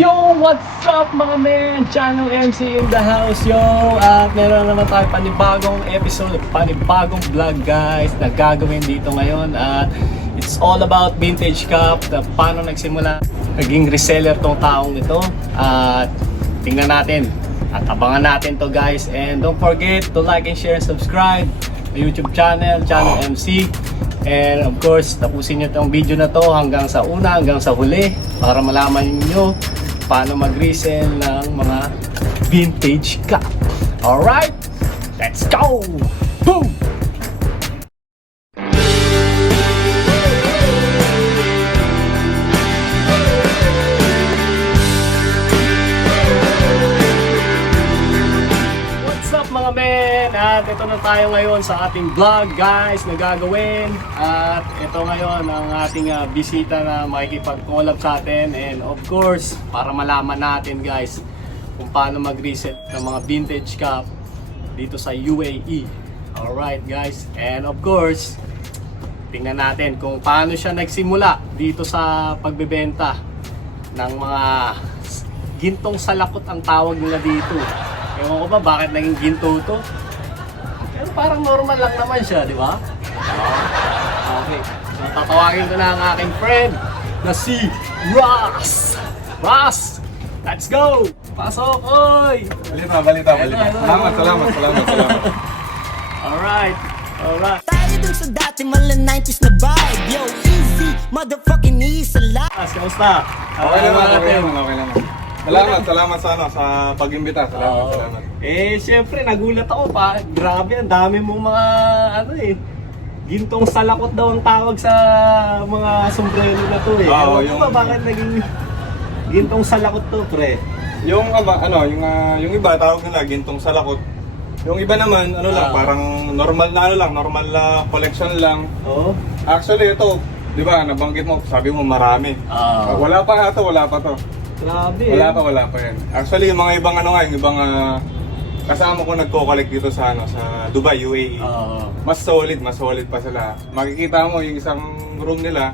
Yo! What's up mga men? Channel MC in the house, yo! At meron naman tayo panibagong episode, panibagong vlog guys na gagawin dito ngayon. At it's all about vintage cup, na paano nagsimula, naging reseller tong taong ito. At tingnan natin at abangan natin to guys. And don't forget to like and share and subscribe sa YouTube channel, Channel MC. And of course, tapusin nyo itong video na to hanggang sa una, hanggang sa huli para malaman nyo paano mag-resell ng mga vintage cup. Alright, let's go! Boom! What's up mga men? At ito na tayo ngayon sa ating vlog guys na gagawin. At ito ngayon ang ating bisita na makikipag-collab sa atin. And of course, para malaman natin guys kung paano mag-reset ng mga vintage cup dito sa UAE. Alright guys, and of course, tingnan natin kung paano siya nagsimula dito sa pagbebenta ng mga gintong salakot ang tawag nila dito. Ewan ko ba bakit naging ginto to? Pero parang normal lang naman siya, di ba? Okay. So, tatawagin ko na ang aking friend na si Ross! Ross! Let's go! Pasok, oy! Balita. Hello. Salamat. Alright. Tayo dun sa dati mala 90s na vibe. Yo, easy, motherfucking easy alive. Ross, kamusta? Okay naman. Salamat sa pag-imbita. Salamat. Syempre, nagulat ako pa. Grabe, ang dami mong mga, gintong salakot daw ang tawag sa mga sombrero na to eh. Oo, Ewan ko ba bakit naging gintong salakot to, pre? Yung iba tawag nila gintong salakot. Yung iba naman parang normal na collection lang. Oo. Actually ito, 'di ba, nabanggit mo, sabi mo marami. Wala pa to. Grabe Wala pa yan. Actually, yung mga ibang yung ibang kasama ko nagko-collect dito sa sa Dubai, UAE. Mas solid pa sila. Makikita mo yung isang room nila,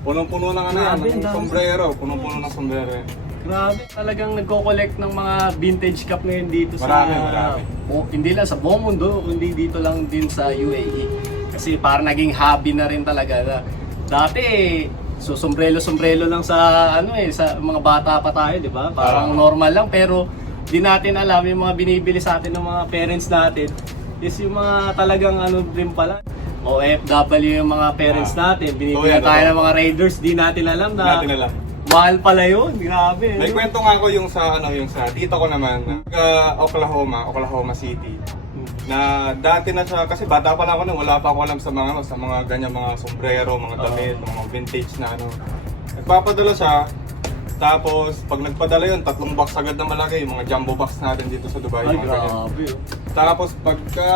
punong-puno ng Grabe, ng sombrero, punong-puno ng sombrero. Grabe, talagang nagko-collect ng mga vintage cup ngayon dito Marami. Hindi lang sa buong mundo, kundi dito lang din sa UAE. Kasi parang naging hobby na rin talaga na dati so sombrero lang sa sa mga bata pa tayo, 'di ba? Parang normal lang pero di natin alam yung mga binibili sa atin ng mga parents natin is yung mga talagang din pala. OFW yung mga parents natin, binibili tayo ng mga Raiders, di natin alam na mahal pala yun. Grabe. May kwento nga ako yung sa dito ko naman, Oklahoma City. Na dati na siya, kasi bata pa lang ako wala pa ako alam sa mga ganyan mga sombrero, mga damit, mga vintage na Nagpapadala siya, tapos pag nagpadala yun, 3 box agad na malaki, yung mga jumbo box natin dito sa Dubai. Ay, grabe. Tapos pagka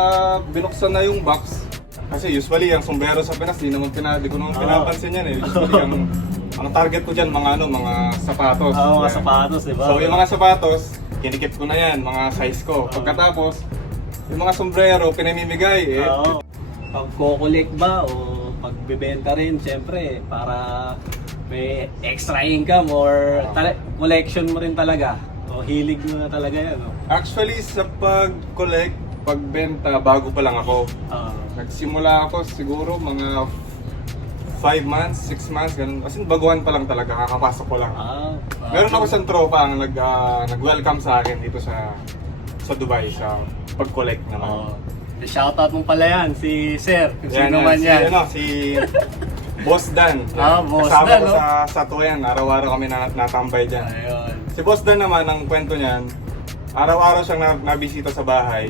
binuksan na yung box, kasi usually yung sombrero sa Pinas, di ko naman pinapansin yan eh. Usually ang target ko dyan, mga sapatos. Mga sapatos, di ba? So yung mga sapatos, kinikip ko na yan, mga size ko. Pagkatapos, yung mga sombrero, pinamimigay eh. Pag-collect ba o pagbebenta rin, syempre, para may extra income or collection mo rin talaga. O hilig mo na talaga yan. Actually, sa pag-collect, pagbenta, bago pa lang ako. Nagsimula ako siguro mga 5 months, 6 months, ganun. Kasi baguhan pa lang talaga, kakapasok ko lang. Meron ako isang tropa ang nag-welcome sa akin dito sa Dubai, sa pag-collect naman. Shoutout mo pala yan, si Sir. Sino man yan? Si Boss Dan. Boss Kasama Dan, ko sa Tuyan, araw-araw kami natambay dyan. Ayun. Si Boss Dan naman, ang kwento niyan, araw-araw siyang nabisita sa bahay.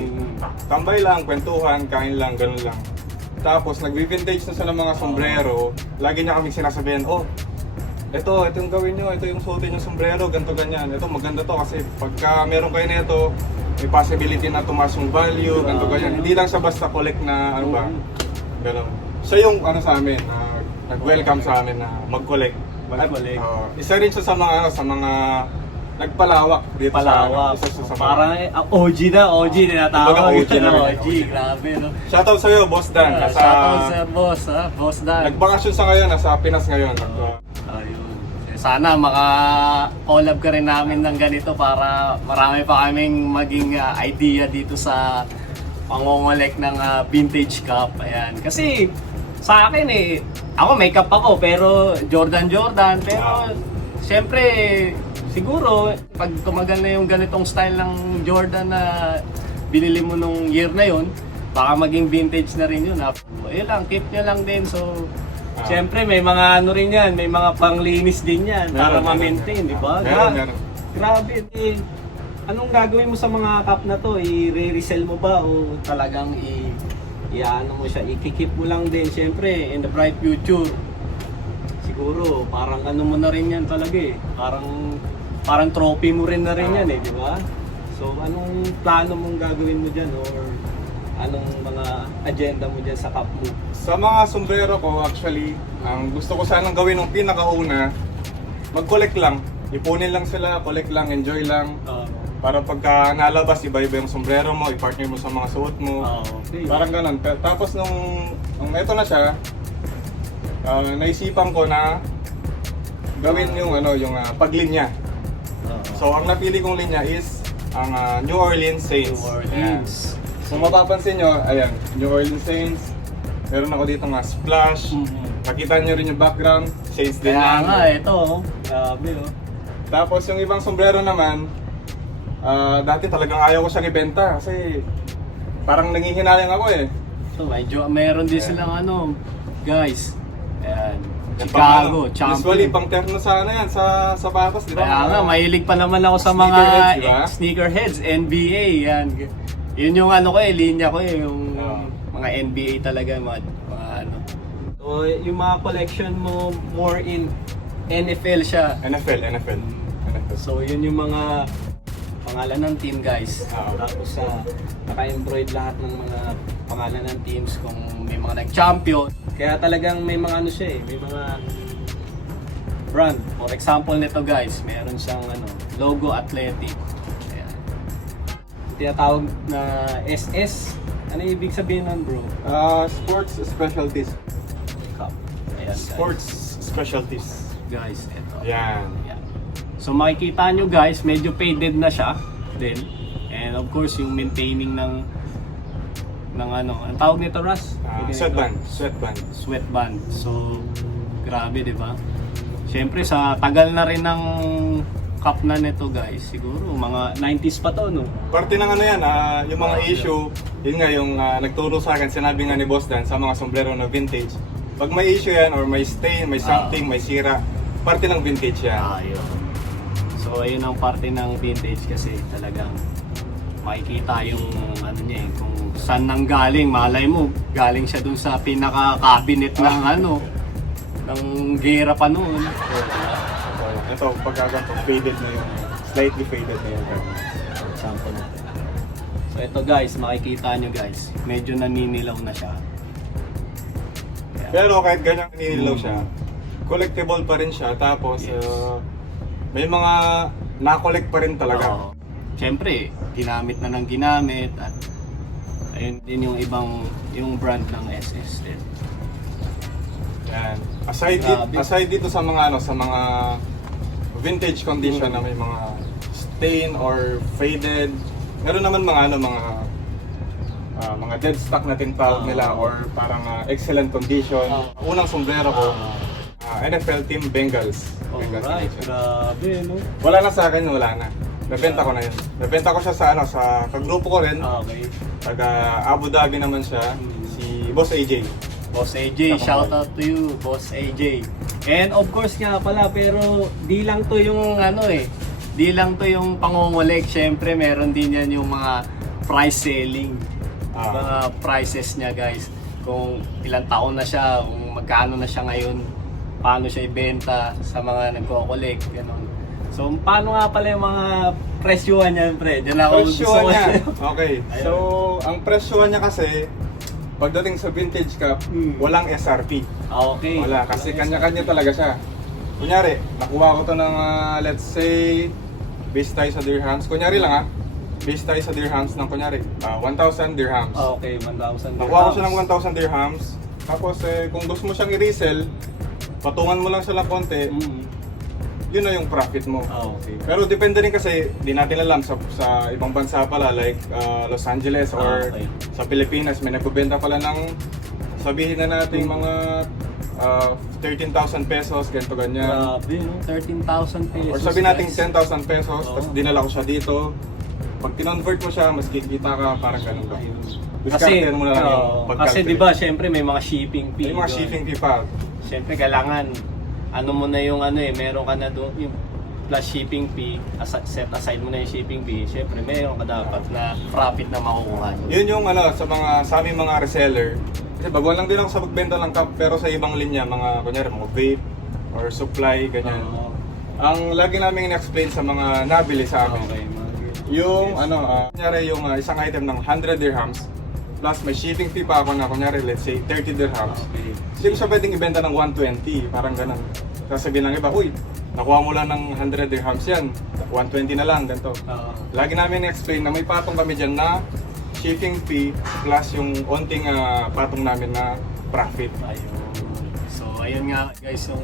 Tambay lang, kwentuhan, kain lang, ganun lang. Tapos nag-vintage na siya ng mga sombrero. Lagi niya kaming sinasabihan, ito yung gawin nyo, ito yung suotin yung sombrero, ganito ganyan. Ito maganda to kasi pagka meron kayo nito, may possibility na tumaas yung value, ganito ganyan. Hindi lang siya basta collect na gano'n. Siya yung sa amin, nag-welcome sa amin na mag-collect. Isa rin siya sa mga nagpalawak dito sa Parang OG na natawag. OG na. Grabe, no? Shoutout sa'yo, Boss Dan. Shoutout sir, boss, Boss Dan. Nagbakasyon sa ngayon, nasa Pinas ngayon. Ayun. sana maka-collab ka rin namin ng ganito para marami pa kaming maging idea dito sa pangongolek ng vintage cup. Ayan. Kasi sa akin ako may cup ako pero Jordan. Pero siyempre siguro pag tumagal na yung ganitong style ng Jordan na binili mo nung year na yun, baka maging vintage na rin yun. Yun lang, keep nyo lang din. So, siyempre may mga ano rin yan, may mga panglinis din yan para ma-maintain, di ba? Meron. Grabe. Anong gagawin mo sa mga cup na to? I-resell mo ba o talagang i-ano mo siya? I-keep mo lang din. Siyempre, in the bright future, siguro parang ano mo na rin yan talaga Parang trophy mo rin na rin yan di ba? So, anong plano mong gagawin mo dyan or anong mga agenda mo dyan sa cup mo? Sa mga sombrero ko, actually, ang gusto ko sanang gawin ng pinakauna, mag-collect lang. Ipunin lang sila, collect lang, enjoy lang. Para pagka nalabas, iba-iba yung sombrero mo, i-partner mo sa mga suot mo. Okay. Parang ganun. Tapos nung eto na siya, naisipan ko na gawin yung paglinya. So ang napili kong linya is ang New Orleans Saints. New Orleans. Ayan. So mapapansin nyo, ayan, New Orleans Saints. Meron ako dito nga splash. Makita nyo rin yung background, Saints din. Kaya nga, ito grabe Tapos yung ibang sombrero naman, dati talagang ayaw ko siyang ibenta kasi parang nangihinayang ako So medyo meron din silang guys. Ayan. Yung Chicago, pang, champion. usually pang terno sana yan sa sapatos, di ba? Kaya nga, mahilig pa naman ako sa mga Sneakerheads, di ba? sneakerheads, NBA, yan. Yun yung linya ko yung mga NBA talaga, mga So, yung mga collection mo, more in NFL siya. NFL. So, yun yung mga pangalan ng team, guys. Tapos, naka-embroid lahat ng mga pangalan ng teams kung may mga nag-champion. Kaya talagang may mga may mga brand. For example nito guys, meron siyang logo athletic. Ayan. Tinatawag na SS. Ano ibig sabihin nun, bro? Sports specialties. Cup. Ayan, guys. Sports specialties. Guys, ito. Yan. Ayan. So makikita nyo guys, medyo faded na siya din. And of course, yung maintaining ng ang tawag nito, Russ? Sweatband. So, grabe, di ba? Siyempre, sa tagal na rin ng cup na nito, guys. Siguro, mga 90s pa to, no? Parte ng yan, yung mga issue, yun nga yung nagturo sa akin, sinabi nga ni Boss Dan sa mga sombrero na vintage. Pag may issue yan, or may stain, may something, may sira, parte ng vintage yan. Yun. So, ayun ang parte ng vintage kasi talagang makikita yung kung saan nang galing. Malay mo, galing siya dun sa pinaka-cabinet ng ng gera pa noon. Ito, pagkaganto, faded na yun. Slightly faded na yun. For example natin. So ito guys, makikita nyo guys, medyo naninilaw na siya. Kaya, Pero kahit ganyan ninilaw siya, collectible pa rin siya. Tapos, may mga na-collect pa rin talaga. Siyempre, ginamit na ng ginamit at ayun din yung yung brand ng SS din. Yan. Aside dito sa mga sa mga vintage condition na may mga stain or faded, meron naman mga dead stock na tinatawag nila or parang excellent condition. Unang sombrero ko, NFL team Bengals. Alright, grabe no? Wala na sa akin, wala na. Nabenta ko na yun. Nabenta ko siya sa kagrupo ko rin. Okay. Taga Abu Dhabi naman siya, si Boss AJ. Boss AJ, shout out to you, Boss AJ. And of course nga pala, pero di lang to yung di lang to yung pangongolek. Syempre meron din yan yung mga price selling. Mga prices niya guys. Kung ilang taon na siya, kung magkano na siya ngayon, paano siya ibenta sa mga nagko-collect, gano'n. So, paano nga pala yung mga presyuhan niya, pre? Diyan ako Presyuhan gusto niya. ko. Okay. So, ang presyuhan niya kasi, pagdating sa vintage cup, walang SRP. Okay. Wala. Kasi kanya-kanya talaga siya. Kunyari, nakuha ko to ng, let's say, base tayo sa dirhams. Kunyari lang base tayo sa dirhams ng kunyari, 1,000 dirhams. Okay, 1,000 dirhams. Nakuha ko siya ng 1,000 dirhams. Tapos, kung gusto mo siyang i-resell, patungan mo lang siya ng konti. yun na yung profit mo. Okay. Pero depende rin kasi, di natin alam sa ibang bansa pala like Los Angeles or Okay. sa Pilipinas may nagbebenta pala ng sabihin na natin mga 13,000 pesos, ganito ganyan. Grabe, no? 13,000 pesos. Or sabihin natin guys. 10,000 pesos, Oo. tapos dinala ko siya dito. Pag kinonvert mo siya, mas kikita ka parang ganun ba. Kasi, Discard mo na lang yung kasi pag-calculate. di ba, syempre may mga shipping fee. May mga doon. shipping fee pa. Syempre, kailangan, ano mo na yung ano eh, meron ka na doon, yung plus shipping fee, set aside mo na yung shipping fee, syempre meron ka dapat na profit na makukuha doon. Yun yung ano, sa aming mga reseller. Kasi baguhan lang din ako sa pagbenta ng cup, pero sa ibang linya, mga kunyari, mga vape or supply, ganyan. Oo. Ang lagi namin in-explain sa mga nabili sa amin, Okay, yung kunyari yung isang item ng 100 dirhams, plus may shipping fee pa ako na kunyari, let's say 30 dirhams. Okay. Hindi mo siya pwedeng ibenta ng 120, parang ganun. Sasabihin lang iba, uy, nakuha mo lang ng 100 dirhams yan, 120 na lang, ganito. Oo. Lagi namin explain na may patong kami dyan na shipping fee plus yung onting patong namin na profit. Ayun. So, ayun nga guys, yung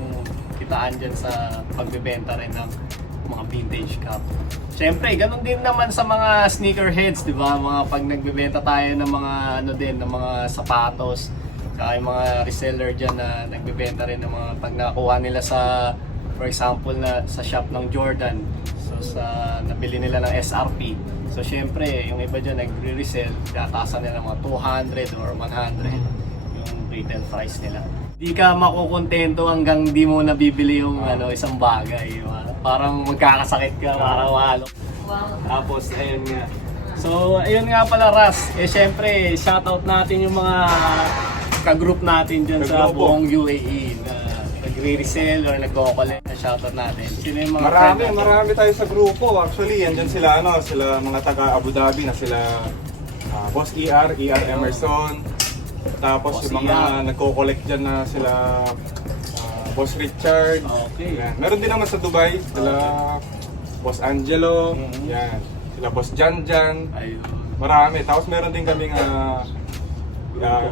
kitaan dyan sa pagbebenta rin ng mga vintage cup. Siyempre, ganun din naman sa mga sneakerheads, di ba? Mga pag nagbebenta tayo ng mga ano din, ng mga sapatos, saka yung mga reseller dyan na nagbebenta rin ng mga pag nakuha nila sa, for example, na sa shop ng Jordan. So, sa nabili nila ng SRP. So, syempre, yung iba dyan nagre-resell, tatasan nila mga 200 or 100 yung retail price nila. Di ka makukontento hanggang di mo nabibili yung isang bagay. Parang magkakasakit ka, marawalo. Tapos, ayun nga. So, ayun nga pala, Ras. Syempre, shoutout natin yung mga ka-group natin dyan sa Ka-grupo. buong UAE na nagre-resell or nagko-collect. Shoutout natin. Sino yung mga friend natin? Marami tayo sa grupo. Actually, andyan sila, sila mga taga Abu Dhabi na sila Boss ER Emerson. Tapos Boss yung mga ER. nagko-collect dyan na sila Boss Richard. Okay. Yan. Meron din naman sa Dubai, sila Boss Angelo. Mhm. Yan. Sila Boss Janjan. Ayun. Marami. Tapos meron din kaming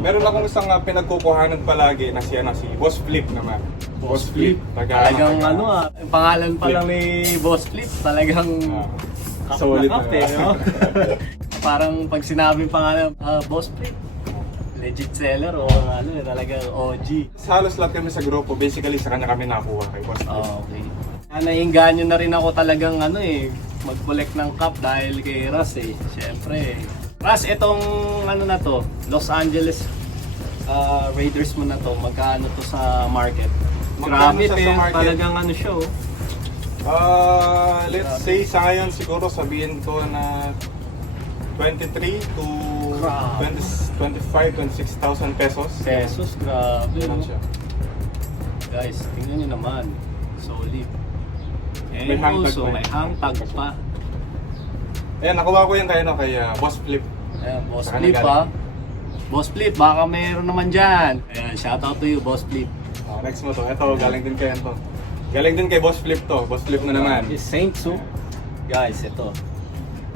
meron akong isang pinagkukuhanan palagi na si Boss Flip naman. Boss Flip. Talagang yung pangalan pa Flip. lang ni Boss Flip, talagang Solid kap na. no? Parang pag sinabi yung pangalan, Boss Flip, legit seller o talagang OG. Halos lahat kami sa grupo, basically sa kanya kami nakuha kay Boss Flip. Okay. Naiinganyo na rin ako talagang mag-collect ng cup dahil kay Ras eh. Siyempre. Ras, itong na to, Los Angeles Raiders mo na to, magkano to sa market? Magkano Grabe, siya sa market? talagang siya oh. Let's say sa ngayon siguro sabihin ko na 23 to Grabe. 25,000, 26,000 pesos. Pesos, grabe. Ganun No? siya. Guys, tingnan nyo naman. Solid. May And hang tag also, pa may eh. hang tag pa. Ayan, nakuha ko yan kay Boss Flip. Ayan, Boss Saan Flip nagaling? Boss Flip, baka mayroon naman dyan. Ayan, shoutout to you, Boss Flip. Next mo to. Ito, galing din kay to. Galing din kay Boss Flip to. Boss Flip na naman. Is Saints, oh. Guys, ito.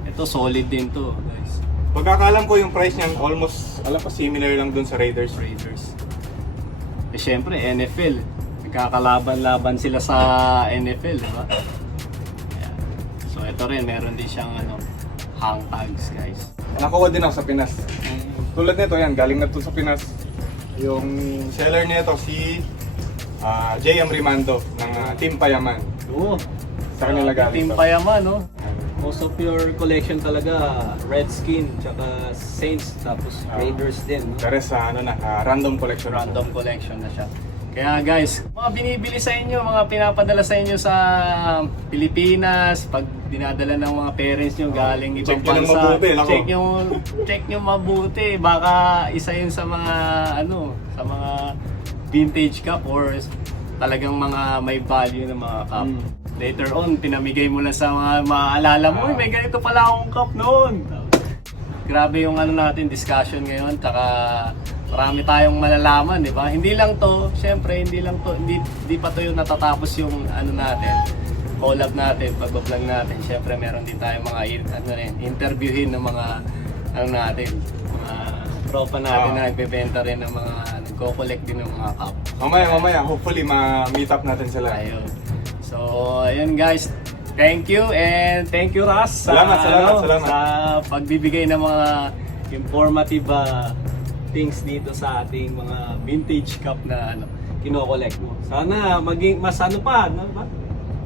Ito, solid din to, guys. Pagkakalam ko yung price niyan, almost, alam ko, similar lang dun sa Raiders. Raiders. Eh, syempre, NFL. Nagkakalaban-laban sila sa NFL, di ba? Ayan. So, ito rin, meron din siyang hang tags, guys. Nakuha din ako sa Pinas. Tulad nito, yan, galing na to sa Pinas. Yung seller nito si JM Rimando ng Team Payaman. Oo. Sa kanila galing Team to. Payaman, no? Most of your collection talaga, Redskin, tsaka Saints, tapos Raiders din. No? Pero sa random collection. Random collection na siya. Kaya guys, mga binibili sa inyo, mga pinapadala sa inyo sa Pilipinas, pag dinadala ng mga parents nyo galing ibang Check nyo ng bansa, mabuti, nako. check nyo mabuti, baka isa yun sa mga sa mga vintage cup or talagang mga may value na mga cup. Later on, pinamigay mo lang sa mga maaalala mo, "Uy, may ganito pala akong cup noon." Grabe yung natin discussion ngayon, tsaka marami tayong malalaman, di ba? Hindi lang to, syempre, hindi pa to yung natatapos yung natin, collab natin, pag-vlog natin. Syempre, meron din tayong mga interviewin ng mga natin, mga tropa natin na nagbebenta rin ng mga nagko-collect din ng mga cup. Mamaya, hopefully ma-meet up natin sila. Ayun. So, So, ayun guys. Thank you and thank you Ras Salamat. sa pagbibigay ng mga informative things dito sa ating mga vintage cup na kino-collect mo. Sana maging mas pa, no ba?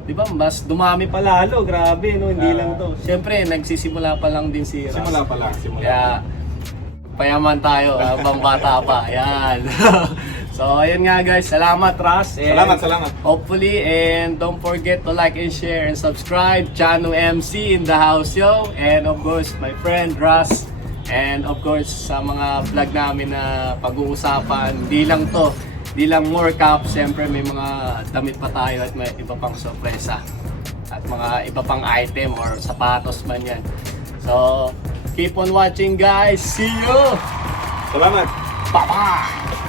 'Di ba? Mas dumami pa lalo, grabe no, hindi lang 'to. Siyempre, nagsisimula pa lang din si Ras. Simula pa lang. Kaya payaman tayo, habang bata pa. Yan. So, ayun nga guys. Salamat, Ras. And Salamat. hopefully, and don't forget to like and share and subscribe. Chano MC in the house, yo. And of course, my friend Ras. And of course, sa mga vlog namin na pag-uusapan, di lang to. Di lang more cups. Siyempre, may mga damit pa tayo at may iba pang sorpresa. At mga iba pang item or sapatos man yan. So, keep on watching guys. See you! Salamat. Bye-bye!